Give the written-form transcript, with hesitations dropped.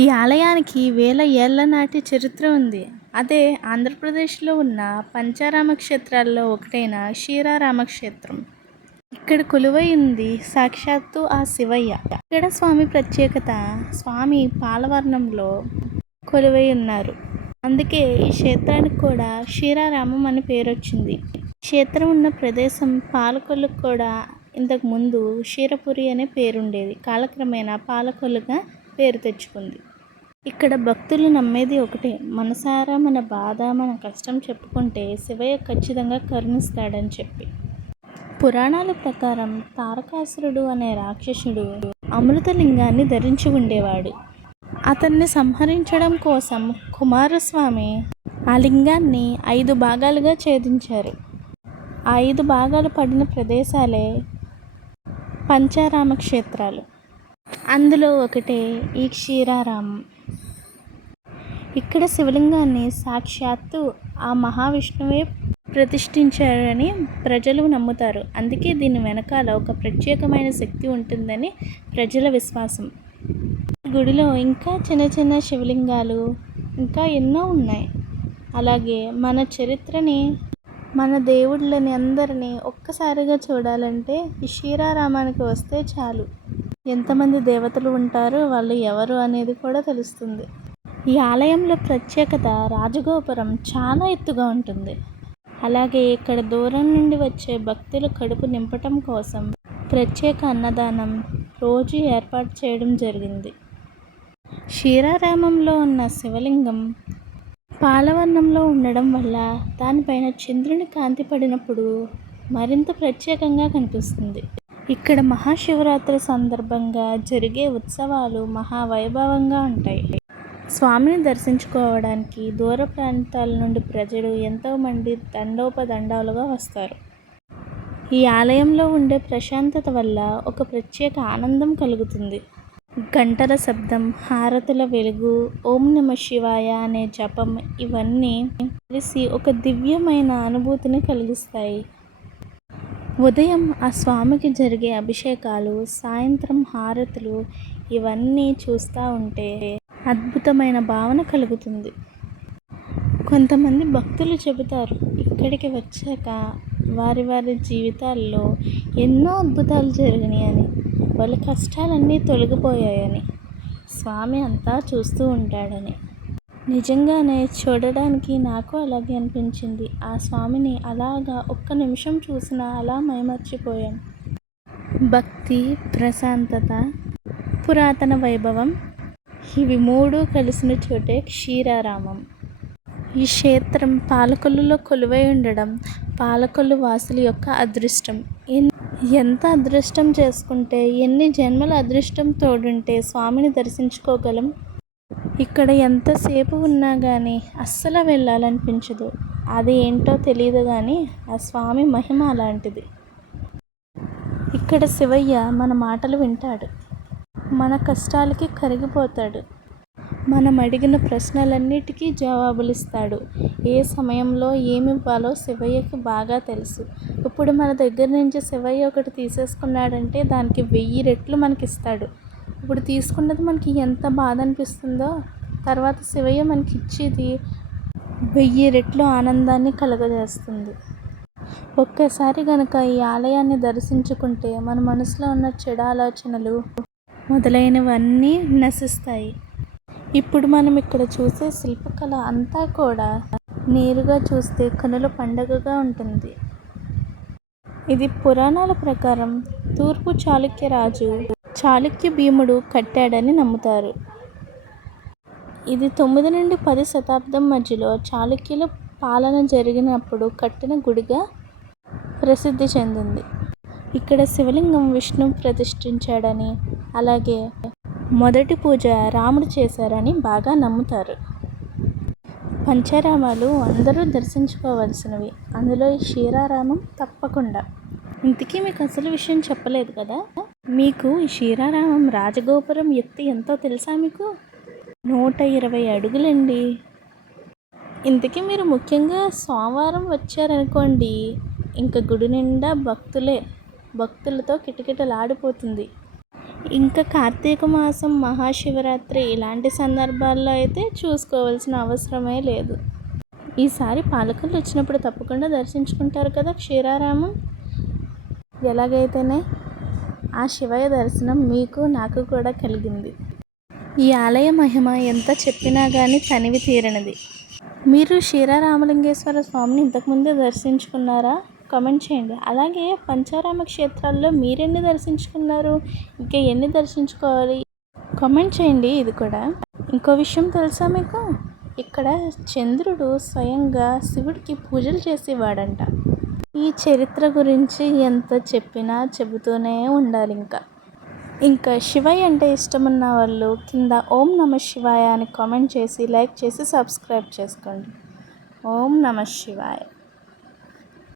ఈ ఆలయానికి వేల ఏళ్ల నాటి చరిత్ర ఉంది. అదే ఆంధ్రప్రదేశ్లో ఉన్న పంచారామ క్షేత్రాల్లో ఒకటైన క్షీరారామ క్షేత్రం. ఇక్కడ కొలువై ఉంది సాక్షాత్తు ఆ శివయ్య. ఇక్కడ స్వామి ప్రత్యేకత, స్వామి పాలవర్ణంలో కొలువై ఉన్నారు. అందుకే ఈ క్షేత్రానికి కూడా క్షీరారామం అని పేరు వచ్చింది. క్షేత్రం ఉన్న ప్రదేశం పాలకొల్లుకు కూడా ఇంతకు ముందు క్షీరపురి అనే పేరుండేది. కాలక్రమేణా పాలకొల్లుగా పేరు తెచ్చుకుంది. ఇక్కడ భక్తులు నమ్మేది ఒకటే, మనసారా మన బాధ మన కష్టం చెప్పుకుంటే శివయ్య ఖచ్చితంగా కరుణిస్తాడని చెప్పి. పురాణాల ప్రకారం తారకాసురుడు అనే రాక్షసుడు అమృతలింగాన్ని ధరించి ఉండేవాడు. అతన్ని సంహరించడం కోసం కుమారస్వామి ఆ లింగాన్ని 5 భాగాలుగా ఛేదించారు. ఆ 5 భాగాలు పడిన ప్రదేశాలే పంచారామ క్షేత్రాలు. అందులో ఒకటే ఈ క్షీరారామం. ఇక్కడ శివలింగాన్ని సాక్షాత్తు ఆ మహావిష్ణువే ప్రతిష్ఠించారని ప్రజలు నమ్ముతారు. అందుకే దీని వెనకాల ఒక ప్రత్యేకమైన శక్తి ఉంటుందని ప్రజల విశ్వాసం. గుడిలో ఇంకా చిన్న చిన్న శివలింగాలు ఇంకా ఎన్నో ఉన్నాయి. అలాగే మన చరిత్రని, మన దేవుళ్ళని అందరినీ ఒక్కసారిగా చూడాలంటే ఈ క్షీరారామానికి వస్తే చాలు. ఎంతమంది దేవతలు ఉంటారో వాళ్ళు ఎవరు అనేది కూడా తెలుస్తుంది. ఈ ఆలయంలో ప్రత్యేకత రాజగోపురం చాలా ఎత్తుగా ఉంటుంది. అలాగే ఇక్కడ దూరం నుండి వచ్చే భక్తుల కడుపు నింపటం కోసం ప్రత్యేక అన్నదానం రోజు ఏర్పాటు చేయడం జరిగింది. క్షీరారామంలో ఉన్న శివలింగం పాలవర్ణంలో ఉండడం వల్ల దానిపైన చంద్రుని కాంతి పడినప్పుడు మరింత ప్రత్యేకంగా కనిపిస్తుంది. ఇక్కడ మహాశివరాత్రి సందర్భంగా జరిగే ఉత్సవాలు మహావైభవంగా ఉంటాయి. స్వామిని దర్శించుకోవడానికి దూర ప్రాంతాల నుండి ప్రజలు ఎంతోమంది దండోపదండాలుగా వస్తారు. ఈ ఆలయంలో ఉండే ప్రశాంతత వల్ల ఒక ప్రత్యేక ఆనందం కలుగుతుంది. గంటల శబ్దం, హారతుల వెలుగు, ఓం నమ శివాయ అనే జపం ఇవన్నీ కలిసి ఒక దివ్యమైన అనుభూతిని కలిగిస్తాయి. ఉదయం ఆ స్వామికి జరిగే అభిషేకాలు, సాయంత్రం హారతులు ఇవన్నీ చూస్తూ ఉంటే అద్భుతమైన భావన కలుగుతుంది. కొంతమంది భక్తులు చెబుతారు, ఇక్కడికి వచ్చాక వారి వారి జీవితాల్లో ఎన్నో అద్భుతాలు జరిగినాయని, వాళ్ళ కష్టాలన్నీ తొలగిపోయాయని, స్వామి అంతా చూస్తూ ఉంటాడని. నిజంగానే చూడడానికి నాకు అలాగే అనిపించింది. ఆ స్వామిని అలాగా ఒక్క నిమిషం చూసినా అలా మైమర్చిపోయాం. భక్తి, ప్రశాంతత, పురాతన వైభవం ఇవి 3 కలిసిన చోటే క్షీరారామం. ఈ క్షేత్రం పాలకొల్లులో కొలువై ఉండడం పాలకొల్లు వాసుల యొక్క అదృష్టం. ఎంత అదృష్టం చేసుకుంటే, ఎన్ని జన్మల అదృష్టం తోడుంటే స్వామిని దర్శించుకోగలం. ఇక్కడ ఎంతసేపు ఉన్నా కానీ అస్సలు వెళ్ళాలనిపించదు. అది ఏంటో తెలియదు కానీ ఆ స్వామి మహిమ అలాంటిది. ఇక్కడ శివయ్య మన మాటలు వింటాడు, మన కష్టాలకి కరిగిపోతాడు, మనం అడిగిన ప్రశ్నలన్నిటికీ జవాబులు ఇస్తాడు. ఏ సమయంలో ఏమి ఇవ్వాలో శివయ్యకి బాగా తెలుసు. ఇప్పుడు మన దగ్గర నుంచి శివయ్య ఒకటి తీసేసుకున్నాడంటే దానికి 1000 రెట్లు మనకి ఇస్తాడు. ఇప్పుడు తీసుకున్నది మనకి ఎంత బాధ అనిపిస్తుందో, తర్వాత శివయ్య మనకి ఇచ్చేది 1000 రెట్లు ఆనందాన్ని కలుగజేస్తుంది. ఒక్కసారి కనుక ఈ ఆలయాన్ని దర్శించుకుంటే మన మనసులో ఉన్న చెడు ఆలోచనలు మొదలైనవన్నీ నశిస్తాయి. ఇప్పుడు మనం ఇక్కడ చూసే శిల్పకళ అంతా కూడా నేరుగా చూస్తే కనుల పండగగా ఉంటుంది. ఇది పురాణాల ప్రకారం తూర్పు చాళుక్య రాజు చాళుక్య భీముడు కట్టాడని నమ్ముతారు. ఇది 9 నుండి 10 శతాబ్దం మధ్యలో చాళుక్యుల పాలన జరిగినప్పుడు కట్టిన గుడిగా ప్రసిద్ధి చెందింది. ఇక్కడ శివలింగం విష్ణు ప్రతిష్ఠించాడని, అలాగే మొదటి పూజ రాముడు చేశారని బాగా నమ్ముతారు. పంచారామాలు అందరూ దర్శించుకోవాల్సినవి, అందులో ఈ క్షీరారామం తప్పకుండా. ఇంతకీ మీకు అసలు విషయం చెప్పలేదు కదా. మీకు ఈ క్షీరారామం రాజగోపురం ఎత్తు ఎంతో తెలుసా? మీకు 120 అడుగులండి. ఇంతకీ మీరు ముఖ్యంగా సోమవారం వచ్చారనుకోండి, ఇంకా గుడి నిండా భక్తులతో కిటకిటలాడిపోతుంది. ఇంకా కార్తీక మాసం, మహాశివరాత్రి ఇలాంటి సందర్భాల్లో అయితే చూసుకోవాల్సిన అవసరమే లేదు. ఈసారి పాలకులు వచ్చినప్పుడు తప్పకుండా దర్శించుకుంటారు కదా క్షీరారామం. ఎలాగైతేనే ఆ శివయ్య దర్శనం మీకు నాకు కూడా కలిగింది. ఈ ఆలయ మహిమ ఎంత చెప్పినా కానీ తనివి తీరనిది. మీరు క్షీరారామలింగేశ్వర స్వామిని ఇంతకుముందే దర్శించుకున్నారా? కామెంట్ చేయండి. అలాగే పంచారామ క్షేత్రాల్లో మీరెన్ని దర్శించుకున్నారు, ఇంకా ఎన్ని దర్శించుకోవాలి కామెంట్ చేయండి. ఇది కూడా ఇంకో విషయం తెలుసా మీకు? ఇక్కడ చంద్రుడు స్వయంగా శివుడికి పూజలు చేసేవాడంట. ఈ చరిత్ర గురించి ఎంత చెప్పినా చెబుతూనే ఉండాలి. ఇంకా శివయ్య అంటే ఇష్టమున్న వాళ్ళు కింద ఓం నమ శివాయ అని కామెంట్ చేసి, లైక్ చేసి, సబ్స్క్రైబ్ చేసుకోండి. ఓం నమ శివాయ.